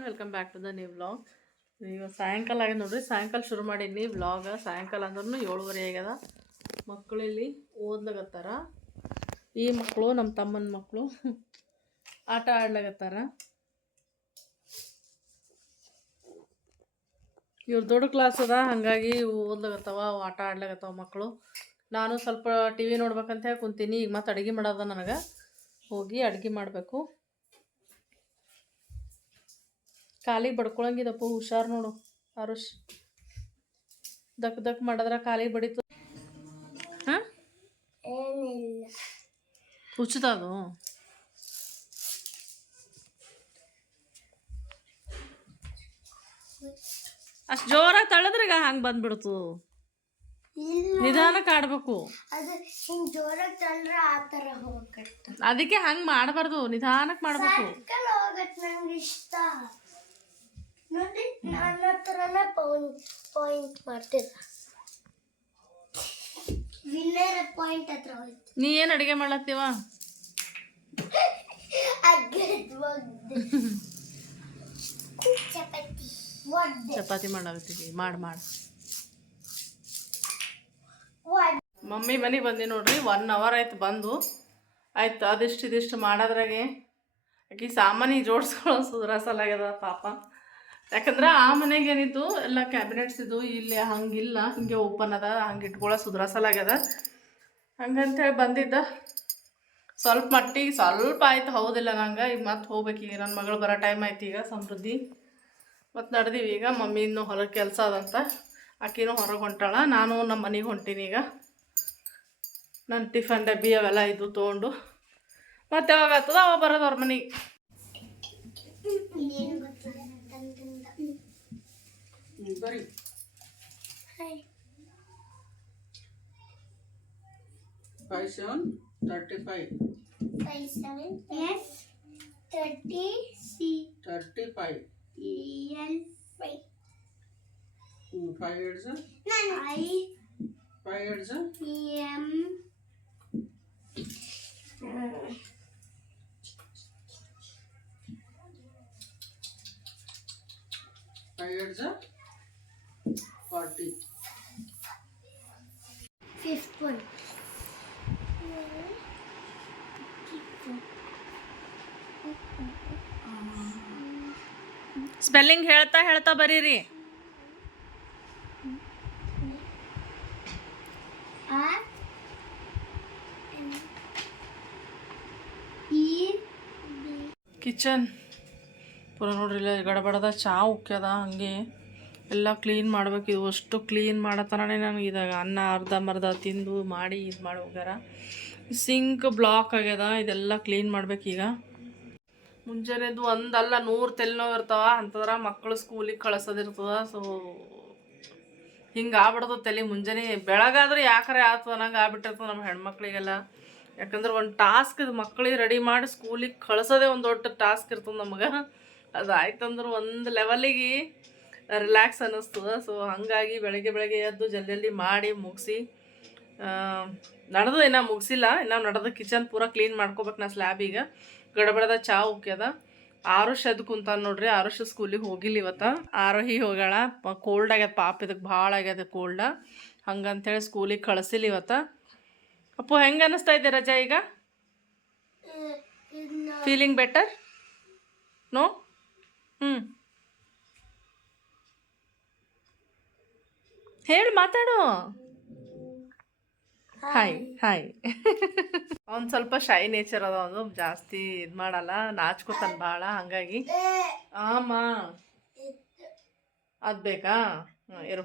All welcome back to the new vlog ಈಗ ಸಾಯಂಕಾಲ ಆಗಿದೆ ನೋಡ್ರಿ. ಸಾಯಂಕಾಲ ಶುರು ಮಾಡೀನಿ ವ್ಲಾಗ ಸಾಯಂಕಾಲ ಅಂದ್ರೂ ಏಳುವರೆ ಆಗ್ಯದ. ಮಕ್ಕಳು ಇಲ್ಲಿ ಓದ್ಲಾಗತ್ತಾರ ಈ ಮಕ್ಕಳು ನಮ್ಮ ತಮ್ಮನ ಮಕ್ಕಳು ಆಟ ಆಡ್ಲಾಗತ್ತಾರ ಇವ್ರು ದೊಡ್ಡ ಕ್ಲಾಸ್ ಅದ. ಹಾಗಾಗಿ ಓದ್ಲಾಗತ್ತಾವ ಆಟ ಆಡ್ಲಾಗತ್ತಾವ ಮಕ್ಕಳು. ನಾನು ಸ್ವಲ್ಪ ಟಿ ವಿ ನೋಡ್ಬೇಕಂತ ಹೇಳಿ ಕುಂತೀನಿ. ಈಗ ಮತ್ತೆ ಅಡುಗೆ ಮಾಡೋದ ನನಗೆ. ಹೋಗಿ ಅಡುಗೆ ಮಾಡಬೇಕು. ಕಾಲಿಗೆ ಬಡ್ಕೊಳಂಗಿದಪ್ಪ ಹುಷಾರು ನೋಡು ಆರುಷ್. ದಕ್ ದಕ್ ಮಾಡಿದ್ರೆ ಕಾಲಿಗೆ ಬಡಿತು. ಹಾಂ? ಹುಚ್ಚದ ಅದು ಅಷ್ಟು ಜೋರಾಗಿ ತಳದ್ರಾಗ ಹಂಗೆ ಬಂದ್ಬಿಡ್ತು. ನಿಧಾನಕ್ಕೆ ಆಡ್ಬೇಕು ಹೋಗತ್ತ ಅದಕ್ಕೆ ಹಂಗೆ ಮಾಡಬಾರ್ದು ನಿಧಾನಕ್ಕೆ ಮಾಡಬೇಕು ಸರ್ಕಲ್ ಹೋಗತ್ ನಂಗೆ ಇಷ್ಟ ನೋಡಿ ನನ್ನ ಹತ್ರನೇ ಪಾಯಿಂಟ್ ಪಾಯಿಂಟ್ ಮಾಡ್ತಿದ್ದ ವಿನ್ನರ್ ಪಾಯಿಂಟ್ ಹತ್ರ ಹೋಯ್ತು. ನೀ ಏನು ಅಡುಗೆ ಮಾಡ್ಲತ್ತೀವ ಚಪಾತಿ ಚಪಾತಿ ಮಾಡಲತ್ತೀವಿ ಮಾಡಿ ಮಾಡಿ. ಮಮ್ಮಿ ಮನೆಗೆ ಬಂದಿ ನೋಡ್ರಿ ಒನ್ ಅವರ್ ಆಯ್ತು ಬಂದು. ಆಯ್ತು ಅದಿಷ್ಟು ಇದಿಷ್ಟು ಮಾಡೋದ್ರಾಗೆ. ಆಕಿ ಸಾಮಾನಿ ಜೋಡಿಸ್ಕೊಳ್ಳೋ ಸುಧಾರಿಸಲಾಗ್ಯದ ಪಾಪ. ಯಾಕಂದ್ರೆ ಆ ಮನೆಗೆ ಏನಿತ್ತು ಎಲ್ಲ ಕ್ಯಾಬಿನೆಟ್ಸ್ ಇದ್ದು ಇಲ್ಲಿ ಹಂಗಿಲ್ಲ, ಹಿಂಗೆ ಓಪನ್ ಅದ, ಹಂಗೆ ಇಟ್ಕೊಳ್ಳೋ ಹಂಗಂತ ಹಂಗಂತೇಳಿ ಬಂದಿದ್ದ. ಸ್ವಲ್ಪ ಮಟ್ಟಿಗೆ ಸ್ವಲ್ಪ ಆಯ್ತು, ಹೌದಿಲ್ಲ ನಂಗೆ. ಈಗ ಮತ್ತೆ ಹೋಗ್ಬೇಕು, ಈಗ ನನ್ನ ಮಗಳು ಬರೋ ಟೈಮ್ ಆಯ್ತು ಈಗ ಸಮೃದ್ಧಿ. ಮತ್ತು ನಡೆದೀವಿ ಈಗ, ಮಮ್ಮಿ ಇನ್ನೂ ಹೊರಗೆ ಕೆಲಸ ಅದಂತ ಆಕಿನೂ ಹೊರಗೆ ಹೊಂಟಾಳ, ನಾನು ನಮ್ಮ ಮನೆಗೆ ಹೊಂಟೀನಿ ಈಗ. ನನ್ನ ಟಿಫನ್ ಡಬ್ಬಿ ಅವೆಲ್ಲ ಇದು ತೊಗೊಂಡು. ಮತ್ತೆ ಯಾವಾಗ ಆಗ್ತದ ಅವಾಗ ಬರೋದು ಅವ್ರ ಮನೆಗೆ. Buddy. Hi. Five seven thirty five. Five seven. Yes. Thirty C. Thirty five. Yes. Five. Five years. Nine. Five. Five years. M. Uh. Five years. Spelling ಹೇಳ್ತಾ ಹೇಳ್ತಾ ಬರೀರಿ. ಕಿಚನ್. ಪೂರ ನೋಡ್ರಿ ಇಲ್ಲ ಗಡಬಡದ ಚಾ ಉಕ್ಕ್ಯದ ಹಂಗೆ. ಎಲ್ಲ ಕ್ಲೀನ್ ಮಾಡ್ಬೇಕು. ಇದು ಅಷ್ಟು ಕ್ಲೀನ್ ಮಾಡತನೇ ನನಗೆ ಇದಾಗ ಅನ್ನ, ಅರ್ಧ ಮರ್ಧ ತಿಂದು ಮಾಡಿ ಇದು ಮಾಡಿ ಹೋಗ್ಯಾರ. ಸಿಂಕ್ ಬ್ಲಾಕ್ ಆಗ್ಯದ. ಇದೆಲ್ಲ ಕ್ಲೀನ್ ಮಾಡ್ಬೇಕೀಗ. ಮುಂಜಾನೆದು ಒಂದಲ್ಲ, ನೂರು ತಲೆನೋವು ಇರ್ತಾವ, ಅಂತಂದ್ರೆ ಮಕ್ಕಳು ಸ್ಕೂಲಿಗೆ ಕಳ್ಸೋದಿರ್ತದ ಸೊ ಹಿಂಗೆ ಆಗ್ಬಿಡ್ತದ ತಲೆ. ಮುಂಜಾನೆ ಬೆಳಗಾದ್ರೆ ಯಾಕರೆ ಆಯ್ತು ಅನ್ನಂಗೆ ಆಗ್ಬಿಟ್ಟಿರ್ತದೆ ನಮ್ಮ ಹೆಣ್ಮಕ್ಳಿಗೆಲ್ಲ. ಯಾಕಂದ್ರೆ ಒಂದು ಟಾಸ್ಕ್ ಇದು ಮಕ್ಕಳಿಗೆ ರೆಡಿ ಮಾಡಿ ಸ್ಕೂಲಿಗೆ ಕಳ್ಸೋದೇ ಒಂದು ದೊಡ್ಡ ಟಾಸ್ಕ್ ಇರ್ತದೆ ನಮಗೆ. ಅದು ಆಯ್ತಂದ್ರೆ ಒಂದು ಲೆವೆಲಿಗೆ ರಿಲ್ಯಾಕ್ಸ್ ಅನ್ನಿಸ್ತದ ಸೊ ಹಾಗಾಗಿ ಬೆಳಗ್ಗೆ ಬೆಳಗ್ಗೆ ಎದ್ದು ಜಲ್ದಿ ಜಲ್ದಿ ಮಾಡಿ ಮುಗಿಸಿ ನಡೆದು ಇನ್ನೂ ಮುಗಿಸಿಲ್ಲ, ಇನ್ನು ನಡೆದು ಕಿಚನ್ ಪೂರ ಕ್ಲೀನ್ ಮಾಡ್ಕೋಬೇಕು ನಾ ಸ್ಲ್ಯಾಬೀಗ ಗಡಬಡದ ಚಾ ಉಕ್ಕ್ಯದ ಆರುಷ್ ಅದು ಕುಂತಾನ ನೋಡ್ರಿ ಆರುಷ್ ಸ್ಕೂಲಿಗೆ ಹೋಗಿಲ್ಲ ಇವತ್ತ. ಆರೋಹಿ ಹೋಗ್ಯಾಳ. ಕೋಲ್ಡ್ ಆಗ್ಯದ, ಪಾಪ ಇದಕ್ಕೆ ಭಾಳ ಆಗ್ಯದ ಕೋಲ್ಡ ಹಂಗಂತೇಳಿ ಸ್ಕೂಲಿಗೆ ಕಳಿಸಿಲ್ಲ ಇವತ್ತ. ಅಪ್ಪು, ಹೆಂಗೆ ಅನ್ನಿಸ್ತಾ ಇದೆ ರಜಾ ಈಗ? ಫೀಲಿಂಗ್ ಬೆಟರ್ ನೋ ಹ್ಞೂ ಹೇಳಿ, ಮಾತಾಡು. Hi hi. ಅವ್ನು ಸ್ವಲ್ಪ ಶೈ ನೇಚರ್ ಅದ ಅವನು ಜಾಸ್ತಿ ಇದು ಮಾಡಲ್ಲ ನಾಚ್ಕೋತಾನೆ ಭಾಳ ಹಂಗಾಗಿ. ಆಮ. ಅದು ಬೇಕಾ? ಹಾಂ ಇರು.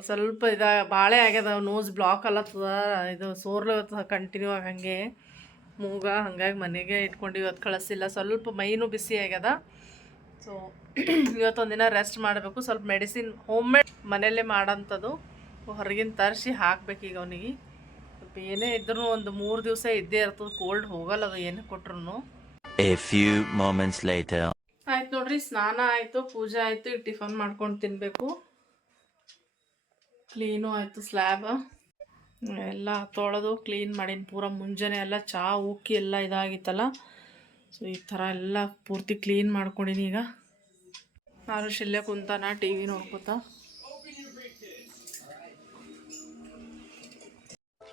ಸ್ವಲ್ಪ ಇದ ಬಾಳೆ ಆಗ್ಯದ ನೋಸ್ ಬ್ಲಾಕ್ ಅಲ್ಲತ್ತದ ಇದು ಸೋರ್ಲತ್ತದ ಕಂಟಿನ್ಯೂ ಆಗಿ ಹಂಗೆ. ಮೂಗ ಹಂಗಾಗಿ ಮನೆಗೆ ಇಟ್ಕೊಂಡು ಇವತ್ತು ಕಳಿಸಿಲ್ಲ. ಸ್ವಲ್ಪ ಮೈನೂ ಬಿಸಿ ಆಗ್ಯದ. ಸೊ ಇವತ್ತೊಂದಿನ ದಿನ ರೆಸ್ಟ್ ಮಾಡಬೇಕು. ಸ್ವಲ್ಪ ಮೆಡಿಸಿನ್ ಹೋಮ್ ಮೇಡ್ ಮನೆಯಲ್ಲೇ ಮಾಡೋಂಥದ್ದು ಹೊರಗಿನ ತರಿಸಿ ಹಾಕ್ಬೇಕು ಈಗ ಅವನಿಗೆ. ಸ್ವಲ್ಪ ಏನೇ ಇದ್ರೂ ಒಂದು ಮೂರು ದಿವಸ ಇದ್ದೇ ಇರ್ತದೆ ಕೋಲ್ಡ್ ಹೋಗಲ್ಲ ಅದು ಏನು ಕೊಟ್ರು. ಆಯ್ತು ನೋಡ್ರಿ ಸ್ನಾನ ಆಯಿತು ಪೂಜೆ ಆಯಿತು ಈಗ ಟಿಫನ್ ಮಾಡ್ಕೊಂಡು ತಿನ್ನಬೇಕು ಕ್ಲೀನು ಆಯಿತು ಸ್ಲ್ಯಾಬ್ ಎಲ್ಲ ತೊಳೆದು ಕ್ಲೀನ್ ಮಾಡೀನಿ ಪೂರ ಮುಂಜಾನೆ ಎಲ್ಲ ಚಾ ಉಕ್ಕಿ ಎಲ್ಲ ಇದಾಗಿತ್ತಲ್ಲ. ಸೊ ಈ ಥರ ಎಲ್ಲ ಪೂರ್ತಿ ಕ್ಲೀನ್ ಮಾಡ್ಕೊಂಡಿನಿ ಈಗ. ನಾನು ಶಿಲ್ಲೆ ಕುಂತಾನ ಟಿ ವಿ ನೋಡ್ಕೊತ.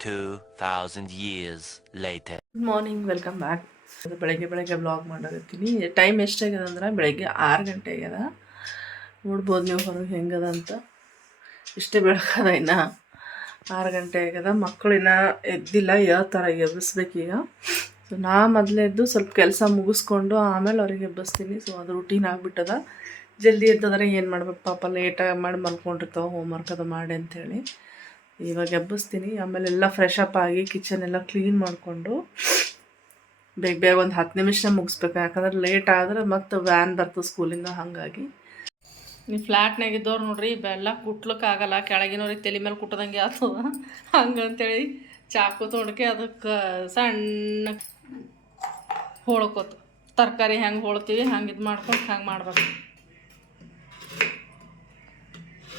2,000 years later. Good morning welcome back. ಬೆಳಗ್ಗೆ ಬೆಳಗ್ಗೆ ಬ್ಲಾಗ್ ಮಾಡಕತ್ತೀನಿ ಟೈಮ್ ಎಷ್ಟಾಗ್ಯದ ಅಂದ್ರೆ ಬೆಳಗ್ಗೆ ಆರು ಗಂಟೆ ಆಗ್ಯದ. ನೋಡ್ಬೋದು ನೀವು ಹೊರಗೆ ಹೆಂಗದ ಅಂತ. ಇಷ್ಟೇ ಬೆಳಕದ ಇನ್ನು ಆರು ಗಂಟೆ ಆಗ್ಯದ. ಮಕ್ಕಳು ಎದ್ದಿಲ್ಲ ಯಾವ ಥರ ಎಬ್ಬಿಸ್ಬೇಕೀಗ ಸೊ ನಾ ಮೊದಲೇ ಎದ್ದು ಸ್ವಲ್ಪ ಕೆಲಸ ಮುಗಿಸ್ಕೊಂಡು ಆಮೇಲೆ ಅವ್ರಿಗೆ ಎಬ್ಬಿಸ್ತೀನಿ. ಸೊ ಅದು ರೂಟೀನ್ ಆಗಿಬಿಟ್ಟದ. ಜಲ್ದಿ ಎದ್ದದ್ರೆ ಏನು ಮಾಡ್ಬೇಕು? ಪಾಪ ಲೇಟಾಗಿ ಮಾಡಿ ಮಲ್ಕೊಂಡಿರ್ತಾವೆ ಹೋಮ್ವರ್ಕ್ ಅದು ಮಾಡಿ ಅಂಥೇಳಿ. ಇವಾಗ ಎಬ್ಬಿಸ್ತೀನಿ, ಆಮೇಲೆ ಎಲ್ಲ ಫ್ರೆಶ್ ಅಪ್ ಆಗಿ ಕಿಚನ್ ಎಲ್ಲ ಕ್ಲೀನ್ ಮಾಡಿಕೊಂಡು ಬೇಗ ಬೇಗ ಒಂದು ಹತ್ತು ನಿಮಿಷ ಮುಗಿಸ್ಬೇಕು. ಯಾಕಂದ್ರೆ ಲೇಟ್ ಆದ್ರೆ ಮತ್ತೆ ವ್ಯಾನ್ ಬರ್ತದೆ ಸ್ಕೂಲಿಂದ ಹಾಗಾಗಿ. ನೀವು ಫ್ಲ್ಯಾಟ್ನಾಗ ಇದ್ದವ್ರು ನೋಡ್ರಿ ಬೆಲ್ಲ ಕುಟ್ಲಕ್ಕಾಗಲ್ಲ. ಕೆಳಗಿನವ್ರಿಗೆ ತಲೆ ಮೇಲೆ ಕುಟ್ಟದಂಗೆ ಆಗ್ತದ ಹಂಗಂತೇಳಿ ಚಾಕು ತೊಗೊಂಡ್ಕೆ ಅದಕ್ಕೆ ಸಣ್ಣ ಹೋಳ್ಕೋತು. ತರಕಾರಿ ಹೆಂಗೆ ಹೋಳ್ತೀವಿ, ಹಂಗೆ ಇದು ಮಾಡ್ಕೊಂಡು ಹಂಗೆ ಮಾಡ್ಬೇಕು.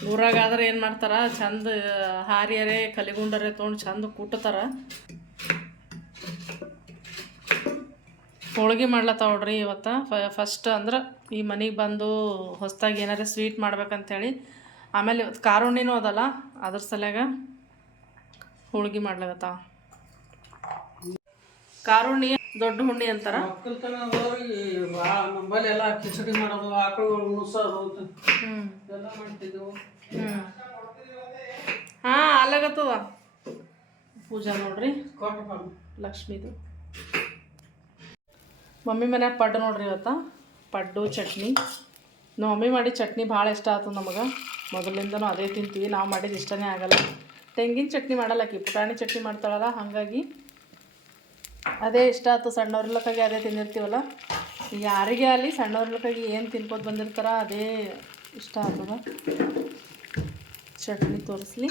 ಊರಾಗಾದ್ರೆ ಏನು ಮಾಡ್ತಾರ? ಚಂದ ಹಾರಿಯರೇ, ಕಲಿಗುಂಡರೇ ತೊಗೊಂಡು ಚಂದ ಕುಟ್ತಾರ. ಹೋಳ್ಗೆ ಮಾಡ್ಲತ್ತಾವ ನೋಡ್ರಿ ಇವತ್ತು. ಫಸ್ಟ್ ಅಂದ್ರೆ ಈ ಮನೆಗೆ ಬಂದು ಹೊಸ್ದಾಗಿ ಏನಾರ ಸ್ವೀಟ್ ಮಾಡ್ಬೇಕಂತೇಳಿ. ಆಮೇಲೆ ಇವತ್ತು ಕಾರುಣ್ಣಿನೂ ಅದಲ್ಲ, ಅದ್ರ ಸಲ್ಯಾಗ ಹೋಳ್ಗೆ ಮಾಡ್ಲಾಗತ್ತಾವ ಕಾರುಣ್ಣಿ ದೊಡ್ಡ ಹುಣ್ಣಿ ಅಂತಾರ? ನಂಬಲ್ಲಿ ಎಲ್ಲ ಕಿಚಡಿ ಮಾಡೋದು ಆಕಳುಗಳು ಹ್ಞೂ ಎಲ್ಲ ಮಾಡ್ತಿದ್ದೆವು. ಹಾಂ ಅಲ್ಲಾಗತ್ತದ? ಪೂಜಾ ನೋಡ್ರಿ. ಲಕ್ಷ್ಮೀದು. ಮಮ್ಮಿ ಮನ್ಯಾಗ ಪಡ್ಡು ನೋಡ್ರಿ ಇವತ್ತ. ಪಡ್ಡು ಚಟ್ನಿ. ನಮ್ಮ ಮಮ್ಮಿ ಮಾಡಿ ಚಟ್ನಿ ಭಾಳ ಇಷ್ಟ ಆಯ್ತು ನಮಗೆ. ಮೊದಲಿಂದನೂ ಅದೇ ತಿಂತೀವಿ ನಾವು ಮಾಡಿದ ಇಷ್ಟನೇ ಆಗಲ್ಲ. ತೆಂಗಿನ ಚಟ್ನಿ ಮಾಡಲ್ಲ ಆಕಿ ಪುಟಾಣಿ ಚಟ್ನಿ ಮಾಡ್ತಾಳಲ್ಲ ಹಾಗಾಗಿ ಅದೇ ಇಷ್ಟ ಆಯ್ತು ಸಣ್ಣವ್ರಿಲ್ಲಕ್ಕಾಗಿ ಅದೇ ತಿಂದಿರ್ತೀವಲ್ಲ? ಯಾರಿಗೆ ಆಗಲಿ ಸಣ್ಣವ್ರಿಲ್ಲಕ್ಕಾಗಿ ಏನು ತಿನ್ಕೋತ ಬಂದಿರ್ತಾರ ಅದೇ ಇಷ್ಟ ಆಗ್ತದ ಚಟ್ನಿ ತೋರಿಸ್ಲಿ.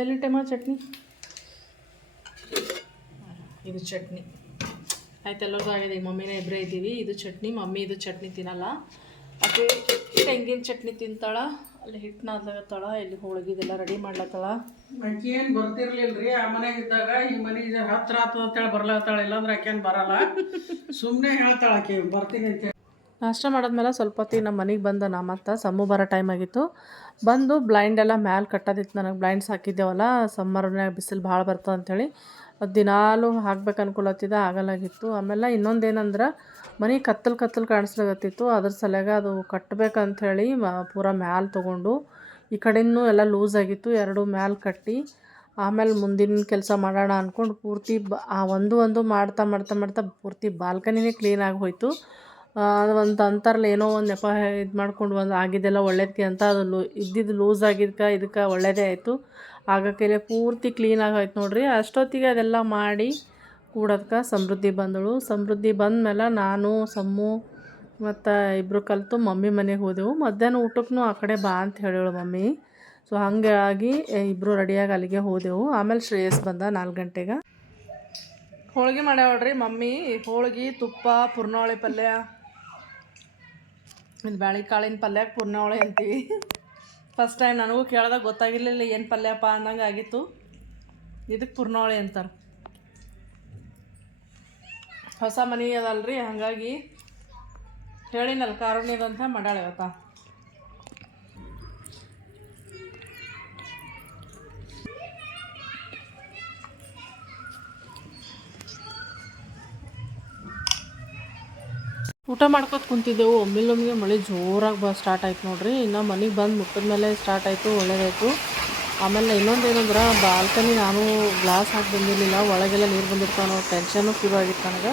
ಎಲ್ಲಿ ಟೈಮ ಚಟ್ನಿ? ಇದು ಚಟ್ನಿ. ಆಯ್ತು, ಎಲ್ಲರಿಗೂ ಆಗಿದೆ. ಈಗ ಮಮ್ಮಿನ ಇಬ್ಬರೇ ಇದ್ದೀವಿ. ಇದು ಚಟ್ನಿ. ಮಮ್ಮಿ ಇದು ಚಟ್ನಿ ತಿನ್ನಲ್ಲ. ಅದೇ ತೆಂಗಿನ ಚಟ್ನಿ ತಿಂತಾಳ. ಅಲ್ಲಿ ಹಿಟ್ಟು ನಾದ್ಲಾಗತ್ತಾಳ ಇಲ್ಲಿ ಹೋಳಿಗೆದೆಲ್ಲ ರೆಡಿ ಮಾಡ್ಲತ್ತಾಳ. ಆಕೆ ಏನು ರೀ ಆ ಮನೆಗೆ ಇದ್ದಾಗ ಈ ಮನೆಗೆ ಹತ್ರ ಆತದ ಅಂತೇಳಿ ಬರ್ಲತ್ತಾಳ ಇಲ್ಲಾಂದ್ರೆ ಆಕೇನು ಬರಲ್ಲ. ಸುಮ್ಮನೆ ಹೇಳ್ತಾಳ ಆಕೆ ಬರ್ತೀನಿ ಅಂತೇಳಿ ನಾಷ್ಟ ಮಾಡಿದ್ಮೇಲೆ ಸ್ವಲ್ಪ ಹೊತ್ತಿಗೆ ನಮ್ಮ ಮನೆಗೆ ಬಂದ ನಾ ಮತ್ತು ಸಮ್ಮು ಬರೋ ಟೈಮ್ ಆಗಿತ್ತು. ಬಂದು ಬ್ಲೈಂಡ್ ಎಲ್ಲ ಮ್ಯಾಲೆ ಕಟ್ಟೋದಿತ್ತು ನನಗೆ ಬ್ಲೈಂಡ್ಸ್ ಹಾಕಿದ್ದೇವಲ್ಲ ಸಮ್ಮರ್ನಾಗ ಬಿಸಿಲು ಭಾಳ ಬರ್ತದೆ ಅಂಥೇಳಿ ಅದು ದಿನಾಲು ಹಾಕ್ಬೇಕು ಅನ್ಕೊಳತ್ತಿದ್ದ, ಆಗಲಾಗಿತ್ತು. ಆಮೇಲೆ ಇನ್ನೊಂದೇನಂದ್ರೆ, ಮನೆ ಕತ್ತಲು ಕತ್ತಲು ಕಾಣಿಸ್ಲಾಗತ್ತಿತ್ತು. ಅದ್ರ ಸಲಗ ಅದು ಕಟ್ಟಬೇಕಂಥೇಳಿ ಮ, ಪೂರ ಮ್ಯಾಲೆ ತೊಗೊಂಡು, ಈ ಕಡೆಯೂ ಎಲ್ಲ ಲೂಸ್ ಆಗಿತ್ತು. ಎರಡು ಮ್ಯಾಲೆ ಕಟ್ಟಿ, ಆಮೇಲೆ ಮುಂದಿನ ಕೆಲಸ ಮಾಡೋಣ ಅಂದ್ಕೊಂಡು ಪೂರ್ತಿ ಬ, ಆ ಒಂದು ಒಂದು ಮಾಡ್ತಾ ಮಾಡ್ತಾ ಮಾಡ್ತಾ ಪೂರ್ತಿ ಬಾಲ್ಕನಿನೇ ಕ್ಲೀನಾಗಿ ಹೋಯಿತು. ಒಂದು ಅಂತಾರಲ್ಲ ಏನೋ ಒಂದು ನೆಪ ಇದು ಮಾಡ್ಕೊಂಡು ಒಂದು ಆಗಿದ್ದೆಲ್ಲ ಒಳ್ಳೇದಕ್ಕೆ ಅಂತ ಅದು ಲೂ ಇದ್ದಿದ್ದು ಲೂಸ್ ಆಗಿದ್ದಕ್ಕೆ ಇದಕ್ಕೆ ಒಳ್ಳೆಯದೇ ಆಯಿತು. ಆಗಕ್ಕೆ ಪೂರ್ತಿ ಕ್ಲೀನ್ ಆಗೋಯ್ತು ನೋಡಿರಿ. ಅಷ್ಟೊತ್ತಿಗೆ ಅದೆಲ್ಲ ಮಾಡಿ ಕೂಡೋದಕ್ಕೆ ಸಮೃದ್ಧಿ ಬಂದಳು. ಸಮೃದ್ಧಿ ಬಂದಮೇಲೆ ನಾನು, ಸಮ್ಮು ಮತ್ತು ಇಬ್ಬರು ಕಲಿತು ಮಮ್ಮಿ ಮನೆಗೆ ಹೋದೆವು. ಮಧ್ಯಾಹ್ನ ಊಟಕ್ಕೂ ಆ ಕಡೆ ಬಾ ಅಂತ ಹೇಳೋಳು ಮಮ್ಮಿ. ಸೊ ಹಾಗಾಗಿ ಇಬ್ಬರು ರೆಡಿಯಾಗಿ ಅಲ್ಲಿಗೆ ಹೋದೆವು. ಆಮೇಲೆ ಶ್ರೇಯಸ್ ಬಂದ ನಾಲ್ಕು ಗಂಟೆಗೆ. ಹೋಳಿಗೆ ಮಾಡ್ಯಾವಳ್ರಿ ಮಮ್ಮಿ. ಹೋಳಿಗೆ, ತುಪ್ಪ ಪುರ್ನವಳಿ ಪಲ್ಯ. ಇದು ಬ್ಯಾಳಿ ಕಾಳಿನ ಪಲ್ಯಕ್ಕೆ ಪೂರ್ಣವಳೆ ಅಂತೀವಿ. ಫಸ್ಟ್ ಟೈಮ್ ನನಗೂ ಕೇಳ್ದಾಗ ಗೊತ್ತಾಗಿರ್ಲಿಲ್ಲ ಏನು ಪಲ್ಯಪ್ಪ ಅನ್ನಂಗೆ ಆಗಿತ್ತು. ಇದಕ್ಕೆ ಪೂರ್ಣವಳೆ ಅಂತಾರೆ. ಹೊಸ ಮನೆ ಅದಲ್ರಿ, ಹಾಗಾಗಿ ಹೇಳಿನಲ್ಲ ಕಾರುಣ್ಯದಂತ ಮಾಡ್ಯಾಳ ಇವತ್ತ. ಊಟ ಮಾಡ್ಕೊತ ಕುಂತಿದ್ದೆವು. ಒಮ್ಮಿಲೊಮ್ಮಿಗೆ ಮಳೆ ಜೋರಾಗಿ ಬ ಸ್ಟಾರ್ಟ್ ಆಯ್ತು ನೋಡ್ರಿ. ಇನ್ನು ಮನೆಗೆ ಬಂದು ಮುಟ್ಟಿದ ಮೇಲೆ ಸ್ಟಾರ್ಟ್ ಆಯಿತು, ಒಳ್ಳೇದಾಯಿತು. ಆಮೇಲೆ ಇನ್ನೊಂದು ಏನಂದ್ರೆ ಬಾಲ್ಕನಿ ನಾನು ಗ್ಲಾಸ್ ಹಾಕಿ ಬಂದಿರಲಿಲ್ಲ. ಒಳಗೆಲ್ಲ ನೀರು ಬಂದಿರ್ತಾನೋ ಅನ್ನೋ ಟೆನ್ಷನ್ನು ಶುರು ಆಗಿತ್ತು ನನಗೆ.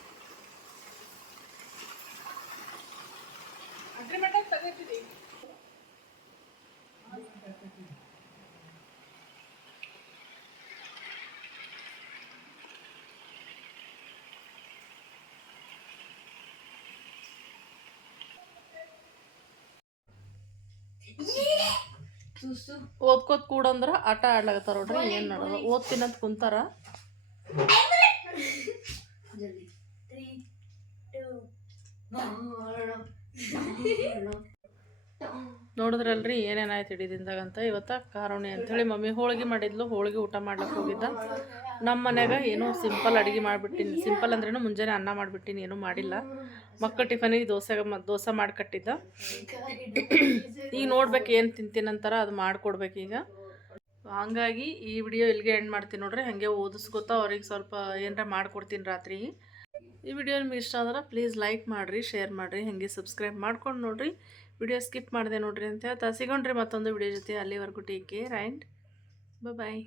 ಓದ್ಕೋತ್ ಕೂಡಂದ್ರ ಆಟ ಆಡ್ಲಾಗತ್ತಾರ ನೋಡ್ರಿ ಏನ್ ಮಾಡೋದು ಓದ್ತೀನಂತ ಕುಂತಾರ? ನೋಡಿದ್ರಲ್ರಿ ಏನೇನಾಯ್ತು ಹಿಡಿದಿಂದಾಗ ಅಂತ ಇವತ್ತ ಕಾರೋಣಿ ಅಂಥೇಳಿ ಮಮ್ಮಿ ಹೋಳಿಗೆ ಮಾಡಿದ್ಲು ಹೋಳಿಗೆ ಊಟ ಮಾಡ್ಲಿಕ್ಕೆ ಹೋಗಿದ್ದ. ನಮ್ಮ ಮನ್ಯಾಗ ಏನೋ ಸಿಂಪಲ್ ಅಡುಗೆ ಮಾಡಿಬಿಟ್ಟಿನಿ. ಸಿಂಪಲ್ ಅಂದ್ರೇನು ಮುಂಜಾನೆ ಅನ್ನ ಮಾಡಿಬಿಟ್ಟಿನಿ ಏನೂ ಮಾಡಿಲ್ಲ. ಮಕ್ಕಳ ಟಿಫನಿಗೆ ದೋಸೆ ದೋಸೆ ಮಾಡ್ಕಟ್ಟಿದ್ದ. ಈಗ ನೋಡ್ಬೇಕು ಏನು ತಿಂತೀನಂತಾರ ಅದು ಮಾಡ್ಕೊಡ್ಬೇಕು ಈಗ. ಹಂಗಾಗಿ ಈ ವಿಡಿಯೋ ಇಲ್ಲಿಗೆ ಎಂಡ್ ಮಾಡ್ತೀನಿ ನೋಡ್ರಿ. ಹಾಗೆ ಓದಿಸ್ಕೊತಾ ಅವ್ರಿಗೆ ಸ್ವಲ್ಪ ಏನಾರ ಮಾಡ್ಕೊಡ್ತೀನಿ ರಾತ್ರಿ. ಈ ವಿಡಿಯೋ ನಿಮ್ಗೆ ಇಷ್ಟ ಆದ್ರೆ ಪ್ಲೀಸ್ ಲೈಕ್ ಮಾಡಿರಿ ಶೇರ್ ಮಾಡಿರಿ, ಹಾಗೆ ಸಬ್ಸ್ಕ್ರೈಬ್ ಮಾಡ್ಕೊಂಡು ನೋಡ್ರಿ. ವಿಡಿಯೋ ಸ್ಕಿಪ್ ಮಾಡಿದೆ ನೋಡ್ರಿ ಅಂತ ಹೇಳ್ತಾ ಸಿಗೋಣ್ರಿ ಮತ್ತೊಂದು ವಿಡಿಯೋ ಜೊತೆ. ಅಲ್ಲಿವರೆಗೂ ಟೇಕ್ ಕೇರ್ ಆ್ಯಂಡ್ ಬಾಯ್